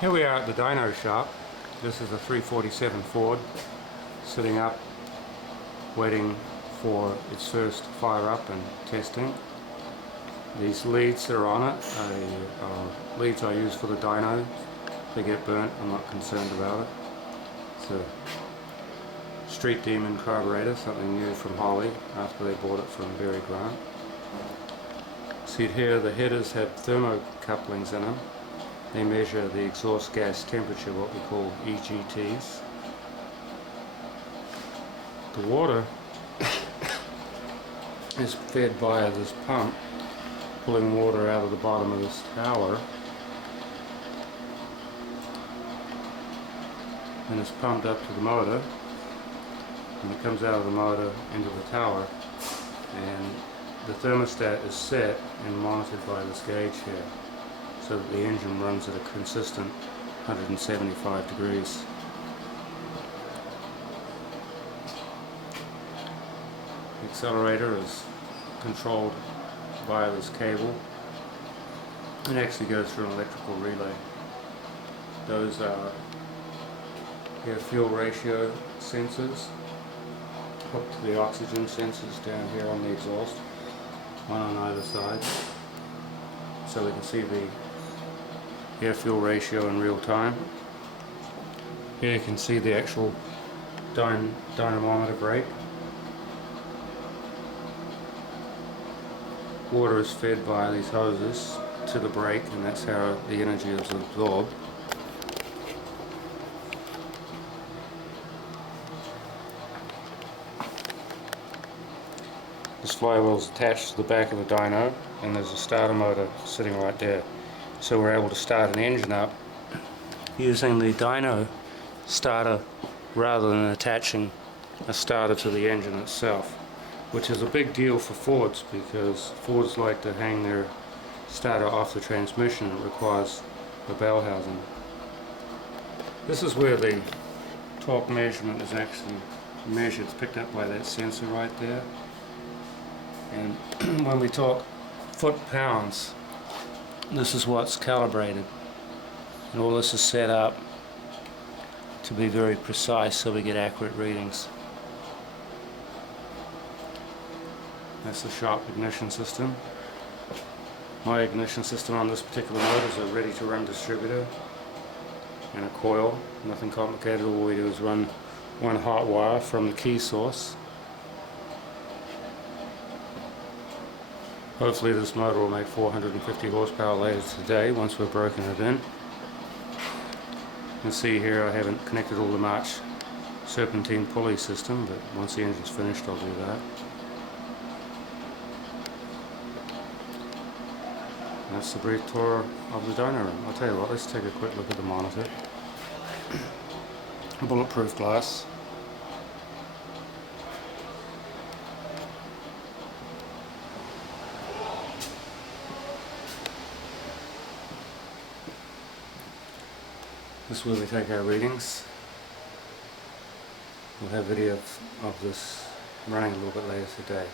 Here we are at the dyno shop. This is a 347 Ford sitting up waiting for its first fire up and testing. These leads that are on it are leads I use for the dyno. If they get burnt, I'm not concerned about it. It's a Street Demon carburetor, something new from Holly after they bought it from Berry Grant. See here, the headers have thermocouplings in them. They measure the exhaust gas temperature, what we call EGTs. The water is fed via this pump, pulling water out of the bottom of this tower, and it's pumped up to the motor, and it comes out of the motor into the tower, and the thermostat is set and monitored by this gauge here, so that the engine runs at a consistent 175 degrees. The accelerator is controlled via this cable. It actually goes through an electrical relay. Those are air fuel ratio sensors hooked to the oxygen sensors down here on the exhaust, one on either side, so we can see the air fuel ratio in real time. Here you can see the actual dynamometer brake. Water is fed via these hoses to the brake, and that's how the energy is absorbed. This flywheel is attached to the back of the dyno, and there's a starter motor sitting right there. So we're able to start an engine up using the dyno starter rather than attaching a starter to the engine itself, which is a big deal for Fords, because Fords like to hang their starter off the transmission. It requires a bell housing. This is where the torque measurement is actually measured. It's picked up by that sensor right there. And when we talk foot-pounds, this is what's calibrated. And all this is set up to be very precise so we get accurate readings. That's the shop ignition system. My ignition system on this particular motor is a ready-to-run distributor and a coil. Nothing complicated. All we do is run one hot wire from the key source. Hopefully this motor will make 450 horsepower later today once we've broken it in. You can see here I haven't connected all the March serpentine pulley system, but once the engine's finished I'll do that. That's the brief tour of the dyno room. I'll tell you what, let's take a quick look at the monitor. Bulletproof glass. This is where we take our readings. We'll have video of this running a little bit later today.